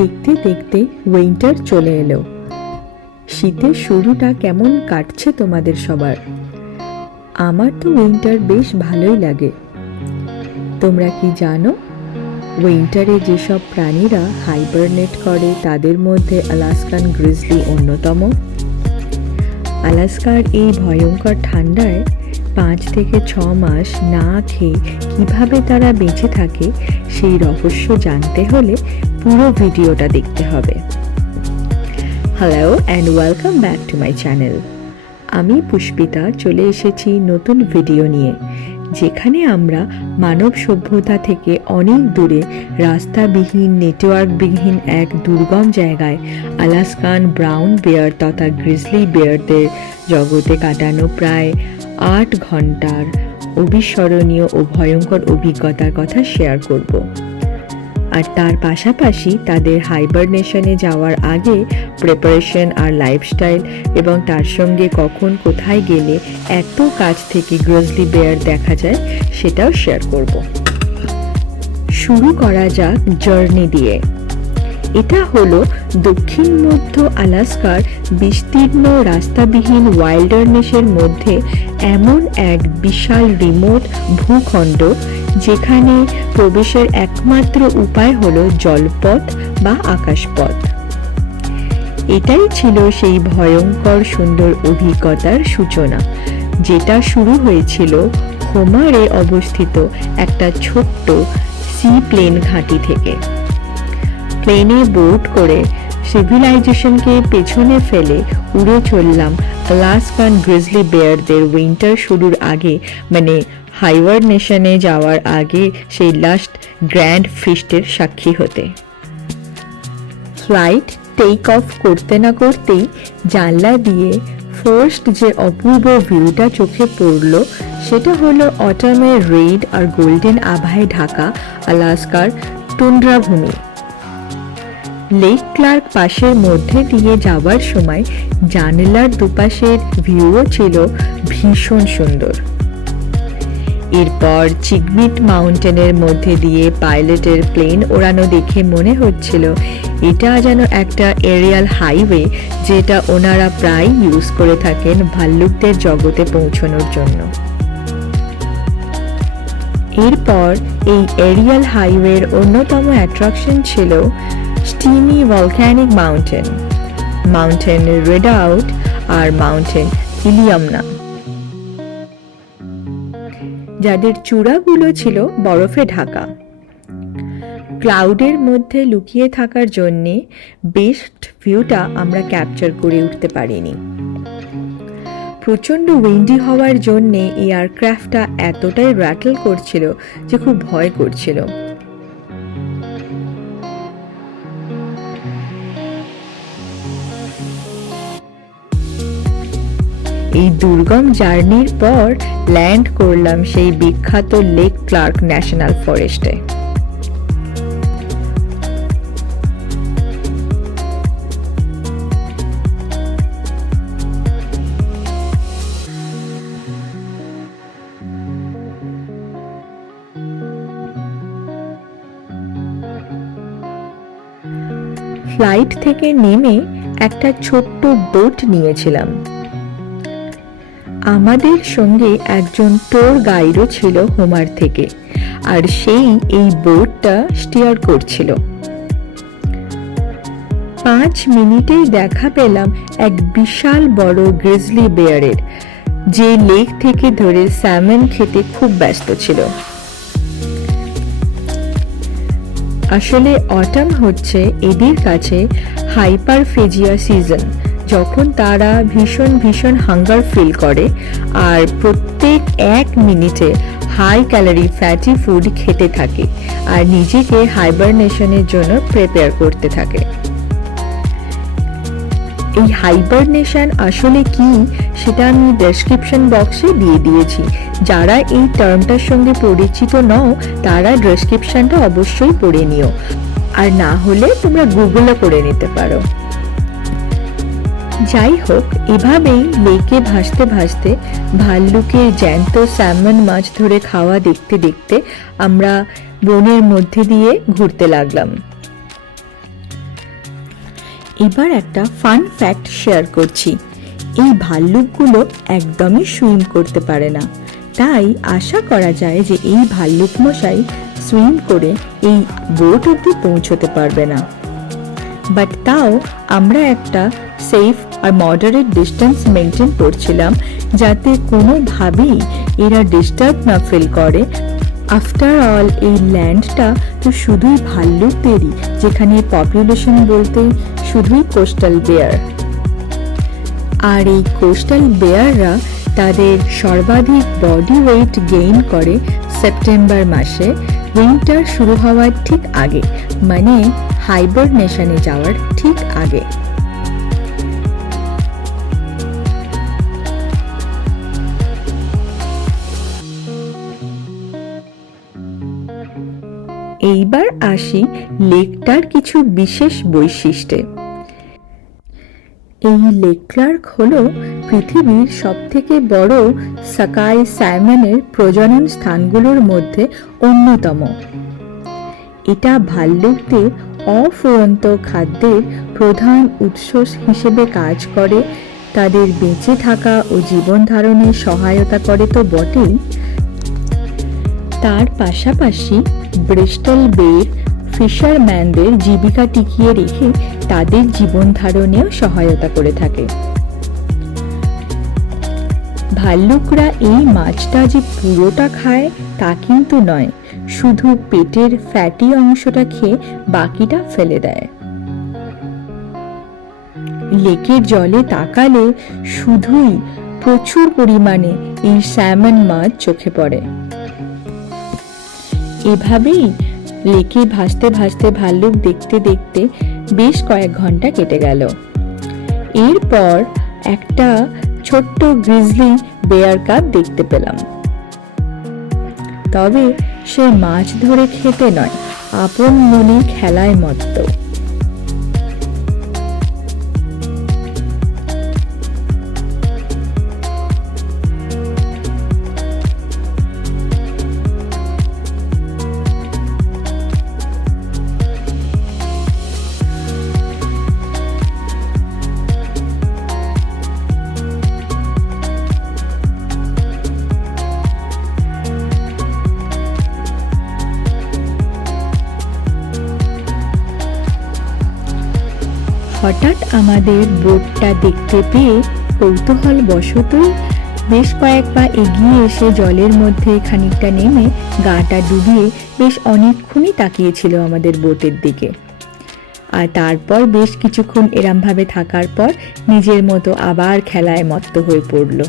দেখতে দেখতে উইন্টার চলে এলো। শীতের শুরুটা কেমন কাটছে তোমাদের সবার? আমার তো উইন্টার বেশ ভালোই লাগে। তোমরা কি জানো উইন্টারে যেসব প্রাণীরা হাইবারনেট করে তাদের মধ্যে আলাস্কান গ্রিজলি অন্যতম। আলাস্কার এই ভয়ঙ্কর ঠান্ডায় 5 থেকে 6 মাস না খেয়ে কিভাবে তারা বেঁচে থাকে সেই রহস্য জানতে হলে পুরো ভিডিওটা দেখতে হবে। Hello and welcome back to my channel. আমি পুষ্পিতা চলে এসেছি নতুন ভিডিও নিয়ে, যেখানে আমরা মানব সভ্যতা থেকে অনেক দূরে রাস্তাবিহীন নেটওয়ার্কবিহীন এক দুর্গম জায়গায় আলাস্কান ব্রাউন বেয়ার তথা গ্রিজলি বেয়ারদের জগতে কাটানো প্রায় 8 ঘন্টার অবিস্মরণীয় ও ভয়ঙ্কর অভিজ্ঞতার কথা শেয়ার করব। আর তার পাশাপাশি তাদের হাইবারনেশনে যাওয়ার আগে প্রিপারেশন আর লাইফস্টাইল এবং তার সঙ্গে কখন কোথায় গেলে এত কাছ থেকে গ্রিজলি বেয়ার দেখা যায় সেটাও শেয়ার করব। শুরু করা যাক জার্নি দিয়ে। এটা হলো দক্ষিণ মধ্য আলাস্কার বিস্তীর্ণ রাস্তাবিহীন ওয়াইল্ডারনেসের মধ্যে এমন এক বিশাল রিমোট ভূখণ্ড যেখানে প্রবেশের একমাত্র উপায় হলো জলপথ বা আকাশপথ। এটাই ছিল সেই ভয়ঙ্কর সুন্দর অভিজ্ঞতার সূচনা, যেটা শুরু হয়েছিল হোমারে অবস্থিত একটা ছোট্ট সি প্লেন ঘাঁটি থেকে। প্লেনে বোট করে সিভিলাইজেশনকে পেছনে ফেলে উড়ে চললাম আলাস্কান গ্রিজলি বেয়ারদের উইন্টার শুরুর আগে, মানে হাইবারনেশনে যাওয়ার আগে সেই লাস্ট গ্র্যান্ড ফিস্টের সাক্ষী হতে। ফ্লাইট টেক অফ করতে না করতেই জানলা দিয়ে ফার্স্ট যে অপূর্ব ভিউটা চোখে পড়ল সেটা হলো অটামের রেড আর গোল্ডেন আভায় ঢাকা আলাস্কার টুন্ড্রা ভূমি। লেক ক্লার্ক পাশের মধ্যে দিয়ে যাওয়ার সময় জানলার দুপাশের ভিউও ছিল ভীষণ সুন্দর। এরপর চিগমিট মাউন্টেনের মধ্যে দিয়ে পাইলটের প্লেন ওড়ানো দেখে মনে হচ্ছিল এটা যেন একটা এরিয়াল হাইওয়ে, যেটা ওনারা প্রায় ইউজ করে থাকেন ভাল্লুকদের জগতে পৌঁছানোর জন্য। এরপর এই এরিয়াল হাইওয়ের অন্যতম অ্যাট্রাকশন ছিল স্টিমি ভলক্যানিক মাউন্টেন, মাউন্টেন রেডআউট আর মাউন্টেন ইলিয়ামনা, যাদের চূড়াগুলো ছিল বরফে ঢাকা। ক্লাউডের মধ্যে লুকিয়ে থাকার জন্যে বেস্ট ভিউটা আমরা ক্যাপচার করে উঠতে পারিনি। প্রচণ্ড উইন্ডি হওয়ার জন্যে এয়ারক্রাফটটা এতটাই র্যাটল করছিল যে খুব ভয় করছিল। এই দুর্গম জার্নির পর ল্যান্ড করলাম সেই বিখ্যাত লেক ক্লার্ক ন্যাশনাল ফরেস্টে। ফ্লাইট থেকে নেমে একটা ছোট্ট বোট নিয়েছিলাম। আমাদের সঙ্গে একজন ট্যুর গাইডও ছিল হোমার থেকে, আর সেই এই বোটটা স্টিয়ার করছিল। 5 মিনিটেই দেখা পেলাম এক বিশাল বড় গ্রিজলি বেয়ারের, যে লেক থেকে ধরে স্যামন খেতে খুব ব্যস্ত ছিল। আসলে অটাম হচ্ছে এদের কাছে হাইপারফেজিয়া সিজন, যখন তারা ভীষণ হাঙ্গার ফিল করে আর প্রত্যেক 1 মিনিটে হাই ক্যালোরি ফ্যাটি ফুড খেতে থাকে আর নিজেকে হাইবারনেশনের জন্য প্রিপেয়ার করতে থাকে। এই হাইবারনেশন আসলে কি সেটা আমি ডেসক্রিপশন বক্সে দিয়ে দিয়েছি। যারা এই টার্মটার সঙ্গে পরিচিত নও তারা ডেসক্রিপশনটা অবশ্যই পড়ে নিও, আর না হলে তোমরা গুগলও করে নিতে পারো। যাই হোক, এভাবেই লেকে ভাসতে ভাসতে ভাল্লুকের জ্যান্ত স্যামন মাছ ধরে খাওয়া দেখতে দেখতে আমরা বনের মধ্যে দিয়ে ঘুরতে লাগলাম। এবার একটা ফান ফ্যাক্ট শেয়ার করছি। এই ভাল্লুকগুলো একদমই সুইম করতে পারে না, তাই আশা করা যায় যে এই ভাল্লুক মশাই সুইম করে এই বোট অবধি পৌঁছতে পারবে না। বাট তাও আমরা একটা সেফ আর মডারেট ডিস্টেন্স মেনটেন করছিলাম, যাতে কোনোভাবেই এরা ডিস্টার্ব না ফিল করে। আফটার অল এই ল্যান্ডটা তো শুধুই ভাল্লুকদেরই, যেখানে পপুলেশন বলতে শুধুই কোস্টাল বেয়ার। আর এই কোস্টাল বেয়াররা তাদের সর্বাধিক বডি ওয়েট গেইন করে সেপ্টেম্বর মাসে, উইন্টার শুরু হওয়ার ঠিক আগে, মানে হাইবারনেশনে যাওয়ার ঠিক আগে। এইবার আসি লেকটার কিছু বিশেষ বৈশিষ্ট্যে। এই লেক ক্লার্ক হলো পৃথিবীর সবথেকে বড় সাকাই স্যালমনের প্রজনন স্থানগুলোর মধ্যে অন্যতম। এটা ভাল্লুকদের অফুরন্ত খাদ্যের প্রধান উৎস হিসেবে কাজ করে, তাদের বেঁচে থাকা ও জীবন ধারণে সহায়তা করে তো বটেই, তার পাশাপাশি ব্রিস্টল বের ফিশারম্যানদের জীবিকা টিকিয়ে রেখে তাদের জীবন ধারণেও সহায়তা করে থাকে। ভাল্লুকরা এই মাছটা যে পুরোটা খায় তা কিন্তু নয়, শুধু পেটের ফ্যাটি অংশটা খেয়ে বাকিটা ফেলে দেয়। লেকের জলে তাকালে শুধুই প্রচুর পরিমাণে এই স্যালমন মাছ চোখে পড়ে। এভাবেই লেকে ভাসতে ভাসতে ভাল্লুক দেখতে দেখতে বেশ কয়েক ঘন্টা কেটে গেল। এরপর একটা ছোট্ট গ্রিজলি বেয়ার কাপ দেখতে পেলাম। তবে সে মাছ ধরে খেতে নয়, আপন মনে খেলায় মত্ত। হঠাৎ আমাদের বোটটা দেখতে পেয়ে কৌতূহল বশতই বেশ কয়েক পা এগিয়ে এসে জলের মধ্যে খানিকটা নেমে গাটা ডুবিয়ে বেশ অনেকক্ষণই তাকিয়েছিল আমাদের বোটের দিকে। আর তারপর বেশ কিছুক্ষণ এরমভাবে থাকার পর নিজের মতো আবার খেলায় মত্ত হয়ে পড়ল।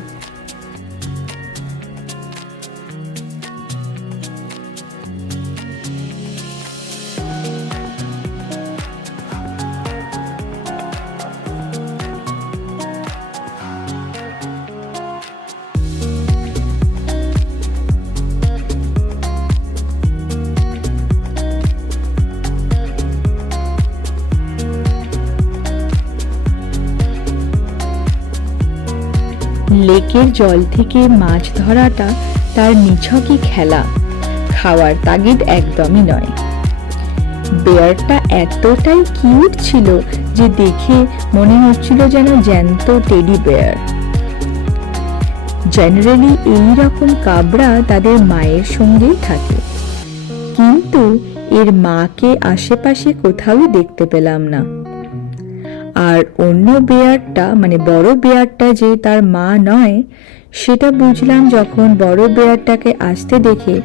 লেকের জল থেকে মাছ ধরাটা তার নিছকই খেলা, খাওয়ার তাগিদ একদমই নয়। বেয়ারটা এতটাই কিউট ছিল যে দেখে মনে হচ্ছিল যেন জ্যান্ত টেডি বেয়ার। জেনারেলি এইরকম কাবড়া তাদের মায়ের সঙ্গেই থাকে, কিন্তু এর মাকে আশেপাশে কোথাও দেখতে পেলাম না। আর অন্য বেয়ারটা মানে বড় বেয়ারটা যে তার মা নয়, সেটা বুঝলাম যখন বড় বেয়ারটাকে আসতে দেখে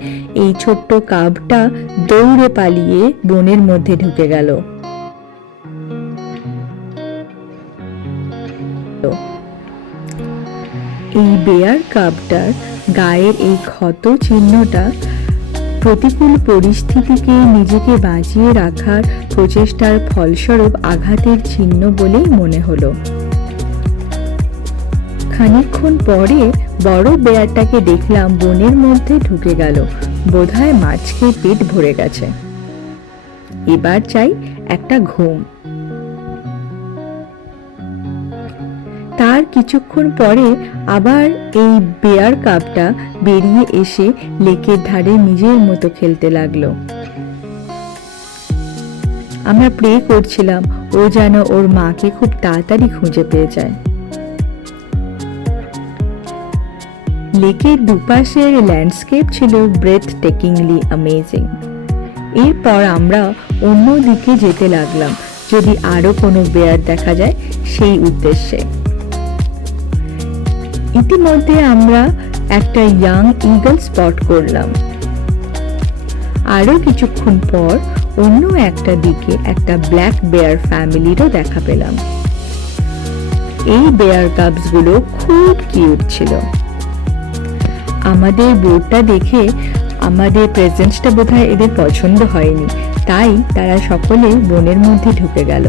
এই ছোট্ট কাবটা দৌড়ে পালিয়ে বনের মধ্যে ঢুকে গেল। এই বেয়ার কাবটার গায়ের এই ক্ষত চিহ্নটা প্রতিকূল পরিস্থিতিকে নিজেকে বাঁচিয়ে রাখার প্রচেষ্টার ফলস্বরূপ আঘাতের চিহ্ন বলেই মনে হলো। খানিকক্ষণ পরে বড় বেয়ারটাকে দেখলাম বনের মধ্যে ঢুকে গেল, বোধহয় মাছ খেয়ে পেট ভরে গেছে। এবার চাই একটা ঘুম। তার কিছুক্ষণ পরে আবার এই বেয়ার কাপটা বেরিয়ে এসে লেকের ধারে নিজের মতো খেলতে লাগলো। আমরা প্রে করছিলাম ও যেন ওর মাকে খুব তাড়াতাড়ি খুঁজে পেয়ে যায়। লেকের দুপাশের ল্যান্ডস্কেপ ছিল ব্রেথ টেকিংলি অ্যামেজিং। এরপর আমরা অন্য দিকে যেতে লাগলাম, যদি আরো কোনো বেয়ার দেখা যায় সেই উদ্দেশ্যে। ইতিমধ্যে আমরা একটা ইয়াং ঈগল স্পট করলাম। আরো কিছুক্ষণ পর অন্য একটা দিকে একটা ব্ল্যাক বেয়ার ফ্যামিলিরও দেখা পেলাম। এই বেয়ার কাবস গুলো খুব কিউট ছিল। আমাদের বোর্ডটা দেখে আমাদের প্রেজেন্সটা বোধহয় এদের পছন্দ হয়নি, তাই তারা সকলে বনের মধ্যে ঢুকে গেল।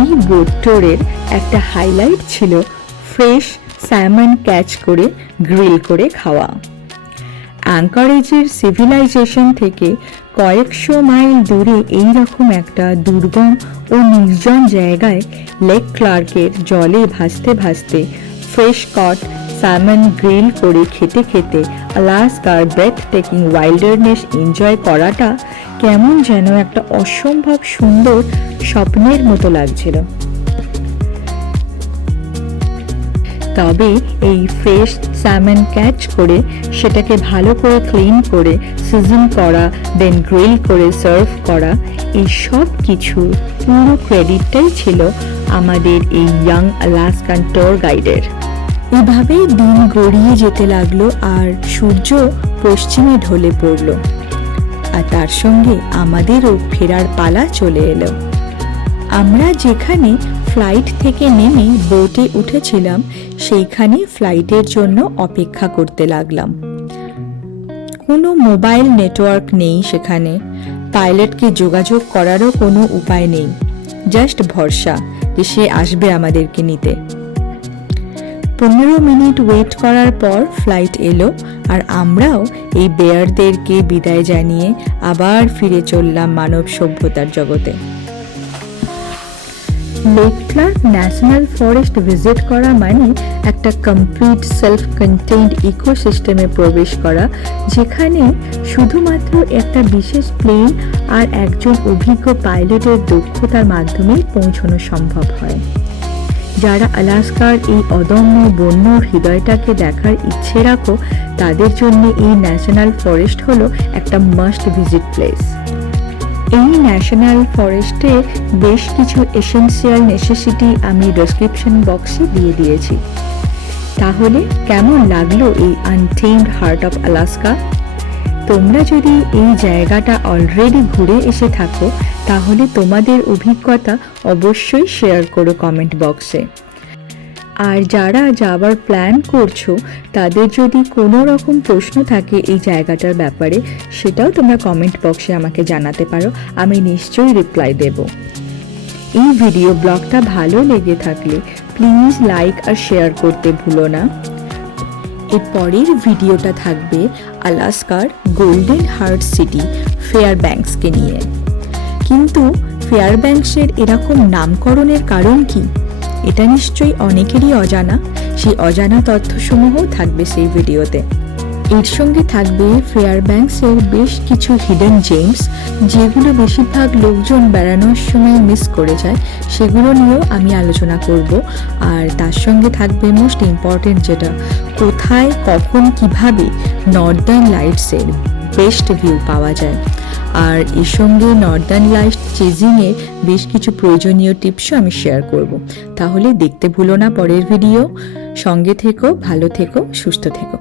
এই বোট ট্যুরের একটা হাইলাইট ছিল ফ্রেশ স্যালমন ক্যাচ করে গ্রিল করে খাওয়া। অ্যাঙ্কারেজের সিভিলাইজেশন থেকে কয়েকশো মাইল দূরে এইরকম একটা দুর্গম ও নির্জন জায়গায় লেক ক্লার্কের জলে ভাসতে ভাসতে ফ্রেশ কট স্যালমন গ্রিল করে খেতে খেতে আলাস্কার ব্রেথ টেকিং ওয়াইল্ডারনেস এনজয় করাটা কেমন যেন একটা অসম্ভব সুন্দর স্বপ্নের মতো লাগছিল। তবে এই ফ্রেশ স্যালমন ক্যাচ করে সেটাকে ভালো করে ক্লিন করে সিজন করা, দেন গ্রিল করে সার্ভ করা, এই সব কিছুর পুরো ক্রেডিটটাই ছিল আমাদের এই ইয়াং আলাস্কান ট্যুর গাইডের। এভাবেই দিন গড়িয়ে যেতে লাগলো আর সূর্য পশ্চিমে ঢলে পড়লো, আর তার সঙ্গে আমাদেরও ফেরার পালা চলে এলো। আমরা যেখানে ফ্লাইট থেকে নেমে বোটে উঠেছিলাম সেইখানে ফ্লাইটের জন্য অপেক্ষা করতে লাগলাম। কোনো মোবাইল নেটওয়ার্ক নেই সেখানে, পাইলটকে যোগাযোগ করারও কোনো উপায় নেই, জাস্ট ভরসা যে সে আসবে আমাদেরকে নিতে। 15 মিনিট ওয়েট করার পর ফ্লাইট এলো আর আমরাও এই বেয়ারদেরকে বিদায় জানিয়ে আবার ফিরে চললাম মানব সভ্যতার জগতে। Lake Clark national forest visit করা মানে একটা কমপ্লিট সেলফ কন্টেইনড ইকোসিস্টেমে প্রবেশ করা, যেখানে শুধুমাত্র একটা বিশেষ প্লেন আর একজন অভিজ্ঞ পাইলটের দক্ষতার মাধ্যমে পৌঁছানো সম্ভব হয়। যারা আলাস্কার এই অদম্য বন্য হৃদয়টাকে দেখার ইচ্ছে রাখো তাদের জন্য এই ন্যাশনাল ফরেস্ট হলো একটা মাস্ট ভিজিট প্লেস। এই ন্যাশনাল ফরেস্টে বেশ কিছু এসেনশিয়াল নেসেসিটি আমি ডেসক্রিপশন বক্সে দিয়ে দিয়েছি। তাহলে কেমন লাগলো এই আনটেমড হার্ট অফ আলাস্কা? তোমরা যদি এই জায়গাটা অলরেডি ঘুরে এসে থাকো তাহলে তোমাদের অভিজ্ঞতা অবশ্যই শেয়ার করো কমেন্ট বক্সে। আর যারা যাবার প্ল্যান করছো তাদের যদি কোনো রকম প্রশ্ন থাকে এই জায়গাটার ব্যাপারে সেটাও তোমরা কমেন্ট বক্সে আমাকে জানাতে পারো, আমি নিশ্চয়ই রিপ্লাই দেব। এই ভিডিও ব্লগটা ভালো লেগে থাকলে প্লিজ লাইক আর শেয়ার করতে ভুলো না। এর পরের ভিডিওটা থাকবে আলাস্কার গোল্ডেন হার্ট সিটি ফেয়ারব্যাঙ্কসকে নিয়ে। কিন্তু ফেয়ারব্যাঙ্কসের এরকম নামকরণের কারণ কি এটা নিশ্চয়ই অনেকেরই অজানা, সেই অজানা তথ্যসমূহ থাকবে সেই ভিডিওতে। এর সঙ্গে থাকবে ফেয়ারব্যাঙ্কসের বেশ কিছু হিডেন জেমস যেগুলো বেশিরভাগ লোকজন বেড়ানোর সময় মিস করে যায়, সেগুলো নিয়েও আমি আলোচনা করব। আর তার সঙ্গে থাকবে মোস্ট ইম্পর্টেন্ট যেটা, কোথায় কখন কিভাবে নর্দার্ন লাইটসের বেস্ট ভিউ পাওয়া যায়। আর এর সঙ্গে নর্দার্ন লাইট চেজিংয়ের বেশ কিছু প্রয়োজনীয় টিপসও আমি শেয়ার করব। তাহলে দেখতে ভুলো না পরের ভিডিও। সঙ্গে থেকো, ভালো থেকো, সুস্থ থেকো।